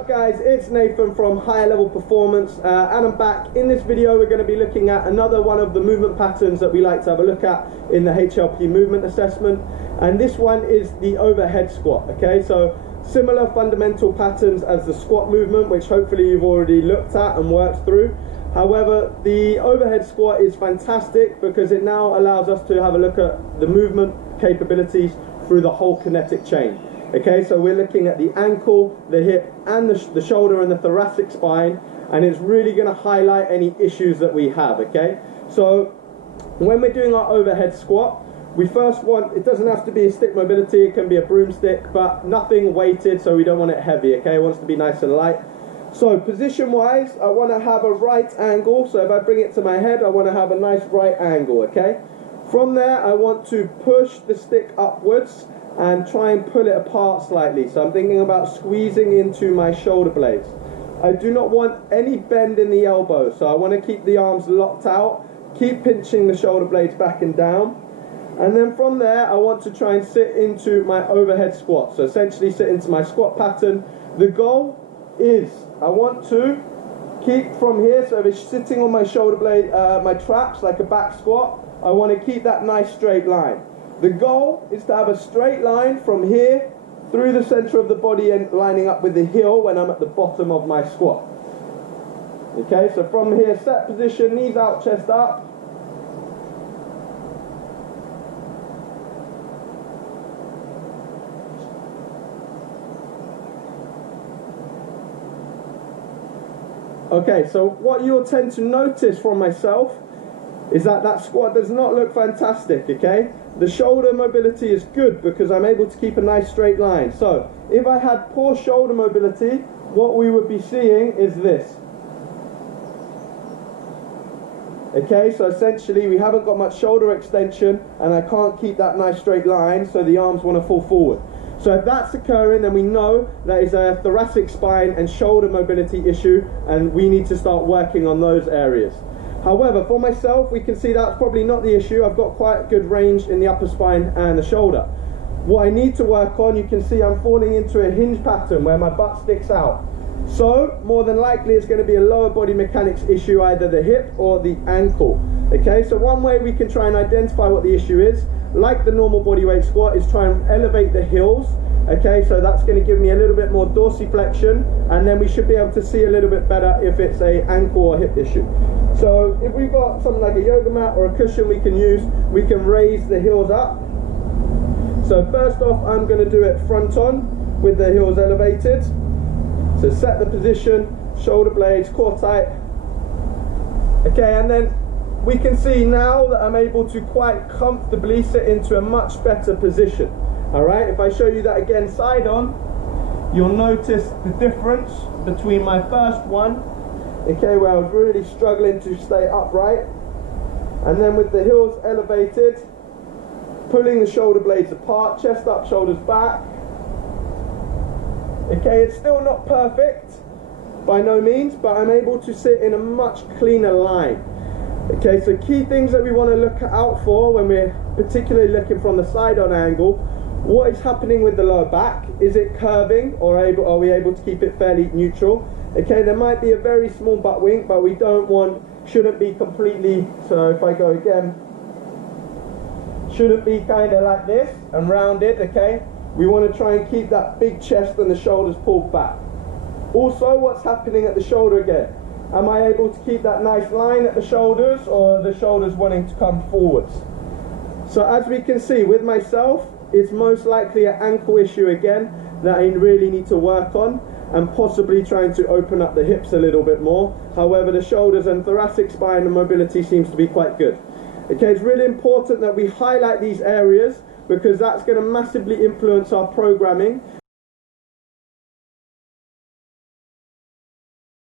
up guys, it's Nathan from Higher Level Performance and I'm back. In this video we're going to be looking at another one of the movement patterns that we like to have a look at in the HLP movement assessment, and this one is the overhead squat. Okay, so similar fundamental patterns as the squat movement, which hopefully you've already looked at and worked through. However, the overhead squat is fantastic because it now allows us to have a look at the movement capabilities through the whole kinetic chain. Okay, so we're looking at the ankle, the hip, and the shoulder and the thoracic spine, and it's really going to highlight any issues that we have. Okay, so when we're doing our overhead squat, we first want, it doesn't have to be a stick mobility, it can be a broomstick, but nothing weighted, so we don't want it heavy. Okay, it wants to be nice and light. So position wise, I want to have a right angle, so if I bring it to my head, I want to have a nice right angle. Okay, from there I want to push the stick upwards and try and pull it apart slightly. So I'm thinking about squeezing into my shoulder blades. I do not want any bend in the elbow, so I want to keep the arms locked out, keep pinching the shoulder blades back and down, and then from there I want to try and sit into my overhead squat. So essentially sit into my squat pattern. The goal is I want to keep from here, so if it's sitting on my shoulder blade, my traps like a back squat, I want to keep that nice straight line. The goal is to have a straight line from here through the center of the body and lining up with the heel when I'm at the bottom of my squat. Okay, so from here, set position, knees out, chest up. Okay, so what you'll tend to notice from myself is that that squat does not look fantastic. Okay, the shoulder mobility is good because I'm able to keep a nice straight line. So if I had poor shoulder mobility, what we would be seeing is this. Okay, so essentially we haven't got much shoulder extension and I can't keep that nice straight line, so the arms want to fall forward. So if that's occurring, then we know that is a thoracic spine and shoulder mobility issue, and we need to start working on those areas. However, for myself, we can see that's probably not the issue. I've got quite good range in the upper spine and the shoulder. What I need to work on, you can see I'm falling into a hinge pattern where my butt sticks out. So more than likely it's going to be a lower body mechanics issue, either the hip or the ankle. Okay, so one way we can try and identify what the issue is, like the normal bodyweight squat, is try and elevate the heels. Okay, so that's going to give me a little bit more dorsiflexion, and then we should be able to see a little bit better if it's a ankle or hip issue. So if we've got something like a yoga mat or a cushion we can use, we can raise the heels up. So first off, I'm going to do it front on with the heels elevated. So set the position, shoulder blades, core tight. Okay, and then we can see now that I'm able to quite comfortably sit into a much better position. Alright, if I show you that again side on, you'll notice the difference between my first one, okay, where I was really struggling to stay upright, and then with the heels elevated, pulling the shoulder blades apart, chest up, shoulders back. Okay, it's still not perfect by no means, but I'm able to sit in a much cleaner line. Okay, so key things that we want to look out for when we're particularly looking from the side on angle: what is happening with the lower back? Is it curving, or are we able to keep it fairly neutral? Okay, there might be a very small butt wink, but we shouldn't be completely, so if I go again, shouldn't be kind of like this and rounded. Okay, we want to try and keep that big chest and the shoulders pulled back. Also, what's happening at the shoulder again? Am I able to keep that nice line at the shoulders, or are the shoulders wanting to come forwards? So as we can see with myself, it's most likely an ankle issue again that I really need to work on, and possibly trying to open up the hips a little bit more. However, the shoulders and thoracic spine and mobility seems to be quite good. Okay, it's really important that we highlight these areas because that's going to massively influence our programming